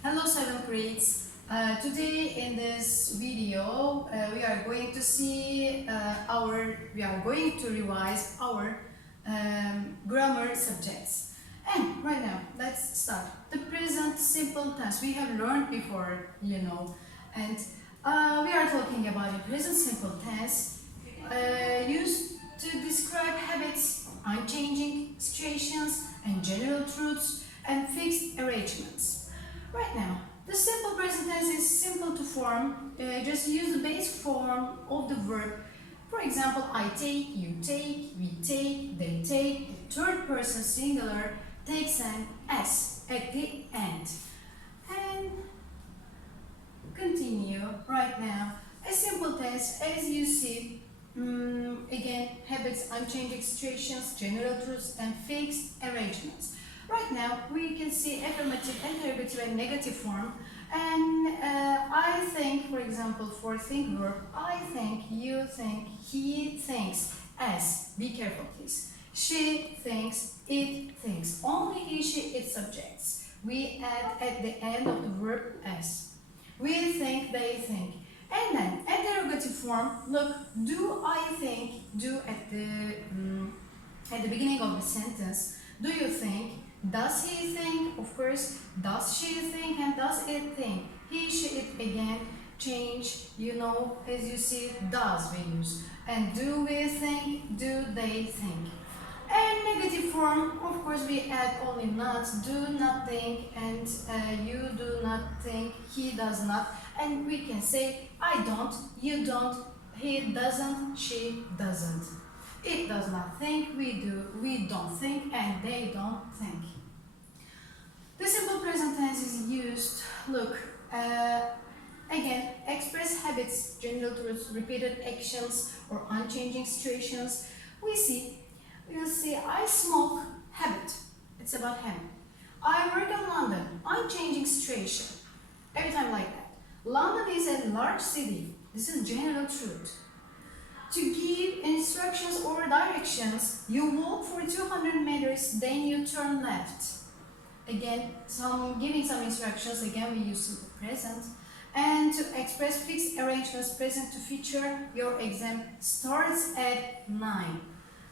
Hello 7th grades. Today in this video we are going to revise our grammar subjects. And right now let's start. The present simple tense we have learned before, and we are talking about the present simple tense used to describe habits, unchanging situations, and general truths and fixed arrangements. Right now, the simple present tense is simple to form. Just use the base form of the verb. For example, I take, you take, we take, they take. The third person singular takes an S at the end. And continue right now. A simple tense, as you see, again, habits, unchanging situations, general truths, and fixed arrangements. Right now, we can see affirmative, interrogative, and negative form. And I think, for example, for think verb, I think, you think, he thinks, as. Be careful, please. She thinks, it thinks. Only he, she, it subjects. We add at the end of the verb as. We think, they think. And then, interrogative form, look, do I think, do at the beginning of the sentence. Do you think? Does he think? Of course. Does she think? And does it think? He, she, it again change, as you see, does we use. And do we think? Do they think? And negative form, of course, we add only not. Do not think, and you do not think, he does not. And we can say, I don't, you don't, he doesn't, she doesn't. It does not think, we do, we don't think, and they don't think. The simple present tense is used, look, again, express habits, general truths, repeated actions, or unchanging situations. We'll see, I smoke, habit, it's about him. I work in London, unchanging situation, every time like that. London is a large city, this is general truth. To give instructions or directions, you walk for 200 meters, then you turn left. Again, giving some instructions, again we use simple present. And to express fixed arrangements, present to feature, your exam starts at 9.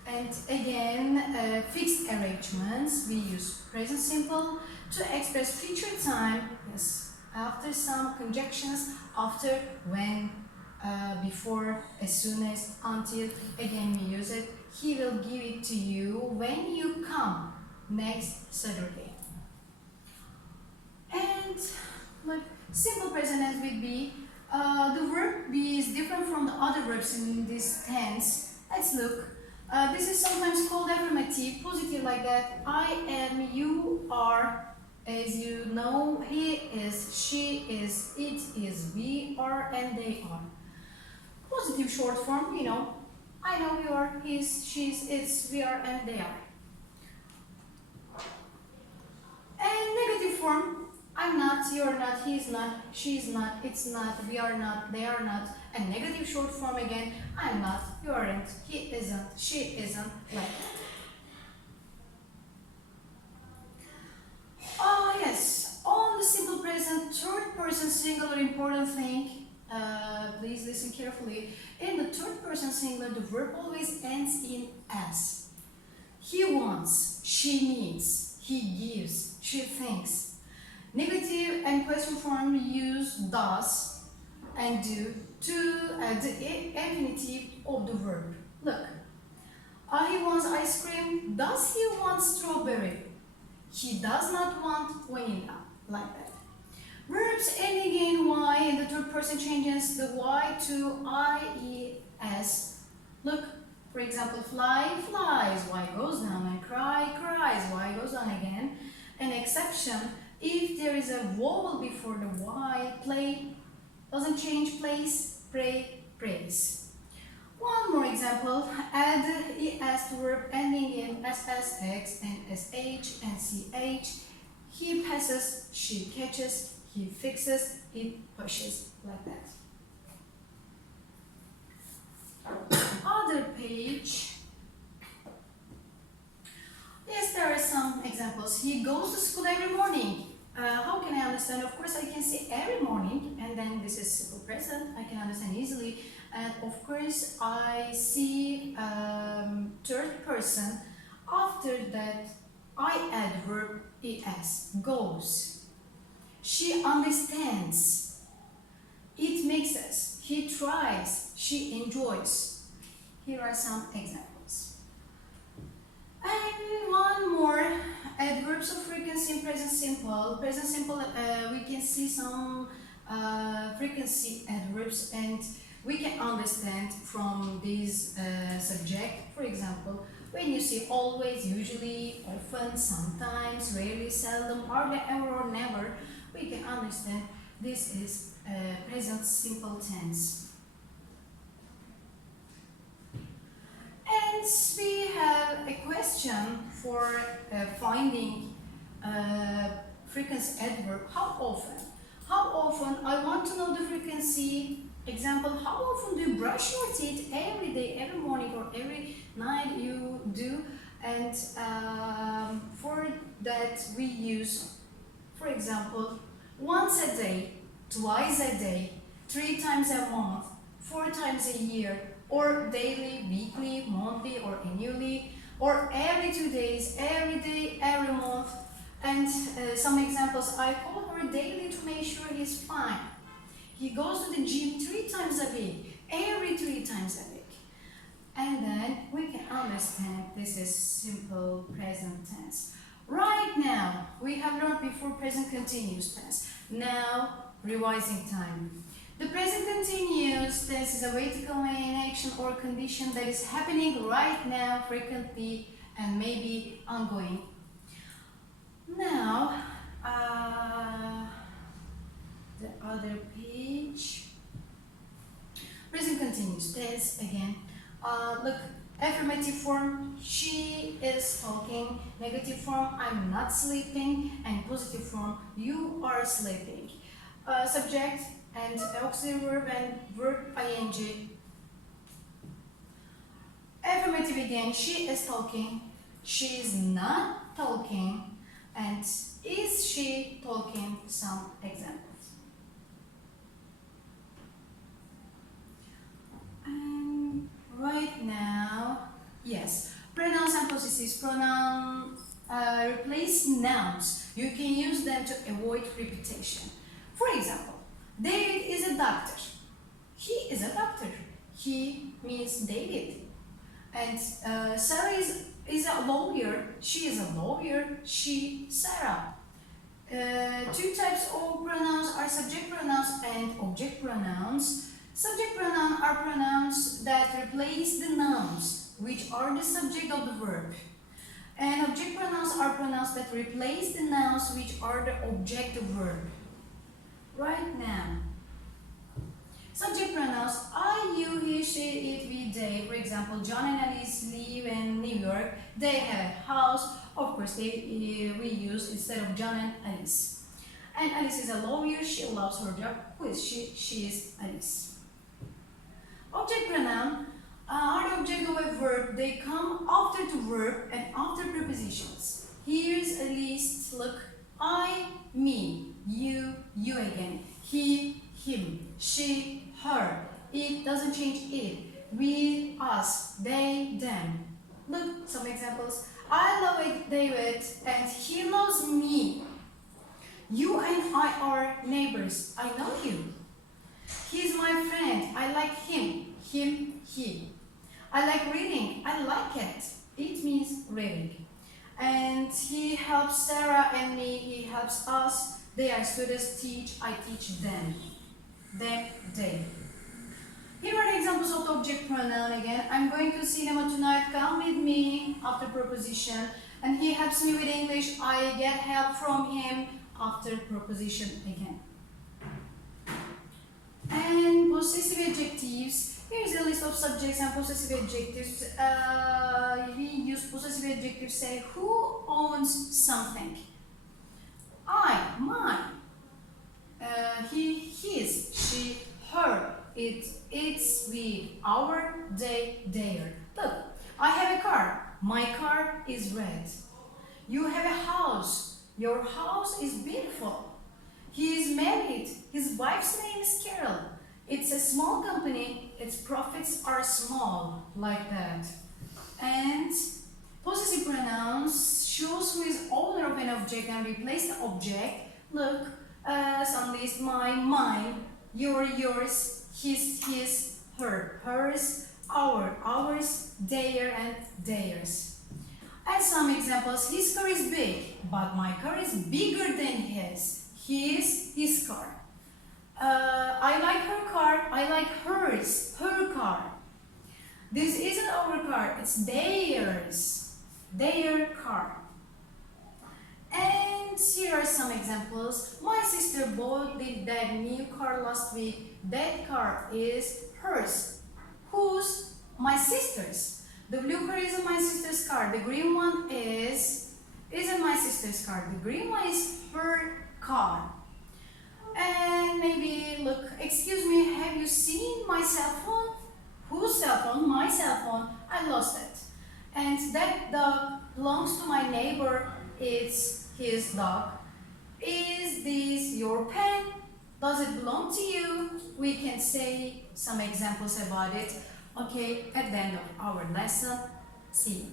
And again, fixed arrangements, we use present simple. To express future time, yes, after some conjunctions, after, when, before, as soon as, until, again we use it. He will give it to you when you come next Saturday. And like simple present tense would be, the verb be is different from the other verbs in this tense. Let's look. This is sometimes called affirmative, positive like that. I am, you are. As you know, he is, she is, it is, we are, and they are. Positive short form, I know, you are, he's, she's, it's, we are, and they are. And negative form, I'm not, you're not, he's not, she's not, it's not, we are not, they are not. And negative short form again, I'm not, you aren't, he isn't, she isn't, like that. Yes, on the simple present, third person singular, important thing, please listen carefully. In the third person singular, the verb always ends in s. He wants, she needs, he gives, she thinks. Negative and question form use does and do to the infinitive of the verb. Look, he wants ice cream. Does he want strawberry? He does not want vanilla, like that. Verbs ending in y in the third person changes the y to ies. Look, for example, fly, flies, y goes down, and cry, cries, y goes down again. An exception, if there is a vowel before the y, play doesn't change place, pray, praise. One more example, add es to verb ending in ssx and sh and ch. He passes, she catches, he fixes, it pushes, like that. Other page. Yes, there are some examples. He goes to school every morning. How can I understand, of course, I can say every morning, and then this is simple present, I can understand easily. And of course, I see third person. After that, I add verb es, goes. She understands. It makes us. He tries. She enjoys. Here are some examples. And one more. Adverbs of frequency in present simple. Present simple, we can see some frequency adverbs, and we can understand from this subject. For example, when you see always, usually, often, sometimes, rarely, seldom, hardly, ever, or never, we can understand this is present simple tense. And we have a question for finding frequency adverb. How often? How often? I want to know the frequency. Example, how often do you brush your teeth? Every day, every morning, or every night you do. And for that we use, for example, once a day, twice a day, 3 times a month, 4 times a year, or daily, weekly, monthly, or annually, or every 2 days, every day, every month. And some examples, I call her daily to make sure he's fine. He goes to the gym 3 times a week, every 3 times a week. And then we can understand this is simple present tense. Right now, we have learned before present continuous tense. Now, revising time. The present continuous tense is a way to convey an action or condition that is happening right now, frequently, and maybe ongoing. Now, the other page. Present continuous tense again. Look, affirmative form, she is talking. Negative form, I'm not sleeping. And positive form, you are sleeping. Subject and auxiliary verb and verb ing. Affirmative again, she is talking. She is not talking. And is she talking? Some examples. And right now, yes, pronouns and possessives. Pronoun replace nouns. You can use them to avoid repetition. For example, David is a doctor. He is a doctor. He means David. And Sarah is a lawyer. She is a lawyer. She, Sarah. 2 types of pronouns are subject pronouns and object pronouns. Subject pronouns are pronouns that replace the nouns, which are the subject of the verb. And object pronouns are pronouns that replace the nouns, which are the object of verb. Right now, subject pronouns I, you, he, she, it, we, they. For example, John and Alice live in New York. They have a house. Of course, we use instead of John and Alice. And Alice is a lawyer. She loves her job. Who is she? She is Alice. Object pronoun are the object of a verb. They come after the verb and after prepositions. Here's a list. Look, I, me, you again, he, him, she, her. It doesn't change it. We, us, they, them. Look, some examples. I love David and he loves me. You and I are neighbors. I know you. He's my friend. I like him. Him, he. I like reading. I like it. It means reading. And he helps Sarah and me. He helps us. They are students. Teach. I teach them. Them, they. Here are the examples of the object pronoun again. I'm going to cinema tonight. Come with me after proposition. And he helps me with English. I get help from him after proposition again. And possessive adjectives. Here's a list of subjects and possessive adjectives. We use possessive adjectives say who owns something. I, mine. He, his, she, her. It, its, we, our, they, their. Look, I have a car. My car is red. You have a house. Your house is beautiful. He is married. His wife's name is Carol. It's a small company. Its profits are small, like that. And possessive pronouns shows who is owner of an object and replace the object. Look, some list: mine, mine, your, yours, his, her, hers, our, ours, their, and theirs. As some examples: his car is big, but my car is bigger than his. His car. I like her car. I like hers. Her car. This isn't our car. It's theirs. Their car. And here are some examples. My sister bought that new car last week. That car is hers. Whose? My sister's. The blue car isn't my sister's car. The green one isn't my sister's car. The green one is her car. And maybe, look, excuse me, have you seen my cell phone? Whose cell phone? My cell phone. I lost it. And that dog belongs to my neighbor. It's his dog. Is this your pen? Does it belong to you? We can say some examples about it. Okay, at the end of our lesson. See you.